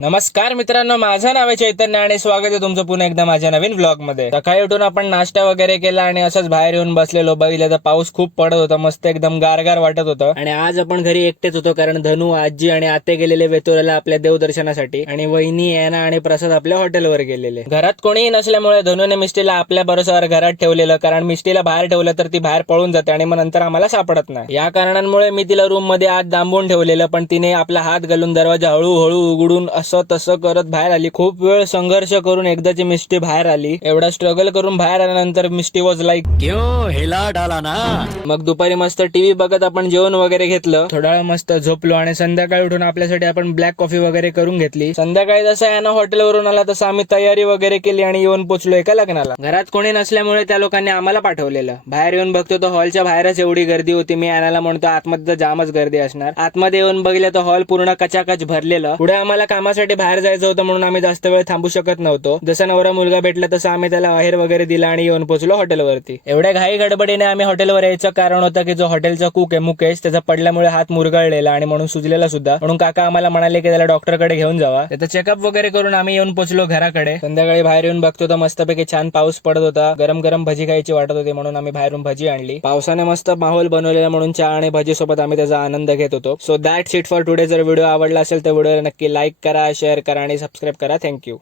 नमस्कार मित्रांनो, माझं नाव आहे चैतन्य आणि स्वागत आहे तुमचं पुन्हा एकदा माझ्या नवीन व्लॉग मध्ये. सकाळी उठून आपण नाश्ता वगैरे केला आणि असंच बाहेर येऊन बसलेलो. बघितलं तर पाऊस खूप पडत होता, मस्त एकदम गारगार वाटत होतं. आणि आज आपण घरी एकटेच होतो कारण धनू, आजी आणि आते गेलेले वेतोऱ्याला आपल्या देवदर्शनासाठी आणि वहिनी, ॲना आणि प्रसाद आपल्या हॉटेलवर गेलेले. घरात कोणीही नसल्यामुळे धनूने मिस्टीला आपल्या भरोसावर घरात ठेवलेलं, कारण मिस्टीला बाहेर ठेवलं तर ती बाहेर पळून जाते आणि मग नंतर आम्हाला सापडत नाही. या कारणांमुळे मी तिला रूम मध्ये आत दांबून ठेवलेलं, पण तिने आपला हात घालून दरवाजा हळूहळू उघडून असं तसं करत बाहेर आली. खूप वेळ संघर्ष करून एकदाची मिस्टी बाहेर आली. एवढा स्ट्रगल करून बाहेर आल्यानंतर मिस्टी वॉज लाईक, क्यों हिला डाला ना. मग दुपारी मस्त टीव्ही बघत आपण जेवण वगैरे घेतलं. थोडा वेळ मस्त झोपलो आणि संध्याकाळी उठून आपल्यासाठी आपण ब्लॅक कॉफी वगैरे करून घेतली. संध्याकाळी जसं आहे ना हॉटेलवरून आला तसं आम्ही तयारी वगैरे केली आणि येऊन पोहोचलो एका लग्नाला. घरात कोणी नसल्यामुळे त्या लोकांनी आम्हाला पाठवलेलं. बाहेर येऊन बघतो तर हॉलच्या बाहेरच एवढी गर्दी होती. मी ॲनाला म्हणतो आतमध्ये तर जामच गर्दी असणार. आतमध्ये येऊन बघितलं तर हॉल पूर्ण कचाकच भरलेलं. पुढे आम्हाला कामासाठी बाहेर जायचं होतं म्हणून आम्ही जास्त वेळ थांबू शकत नव्हतो. जसा नवरा मुलगा भेटला तसं आम्ही त्याला आहेर वगैरे दिला आणि येऊन पोहोचलो हॉटेलवरती. एवढ्या घाई गडबडीने आम्ही हॉटेलवर यायचं कारण होतं की जो हॉटेलचा कुक आहे मुकेश, त्याचा पडल्यामुळे हात मुरगळलेला आणि म्हणून सुजलेला सुद्धा. म्हणून काका आम्हाला म्हणाले की त्याला डॉक्टरकडे घेऊन जावा. त्याचं चेकअप वगैरे करून आम्ही येऊन पोहोचलो घराकडे. संध्याकाळी बाहेर येऊन बघतो तर मस्तपैकी छान पाऊस पडत होता. गरम गरम भजी खायची वाटत होती म्हणून आम्ही बाहेरून भजी आणली. पावसाने मस्त माहोल बनवलेला म्हणून चहा आणि भजी सोबत आम्ही त्याचा आनंद घेत होतो. So that's it for today. जर व्हिडिओ आवडला असेल तर व्हिडिओला नक्की लाईक करा, शेअर करा आणि सबस्क्राईब करा. थँक्यू.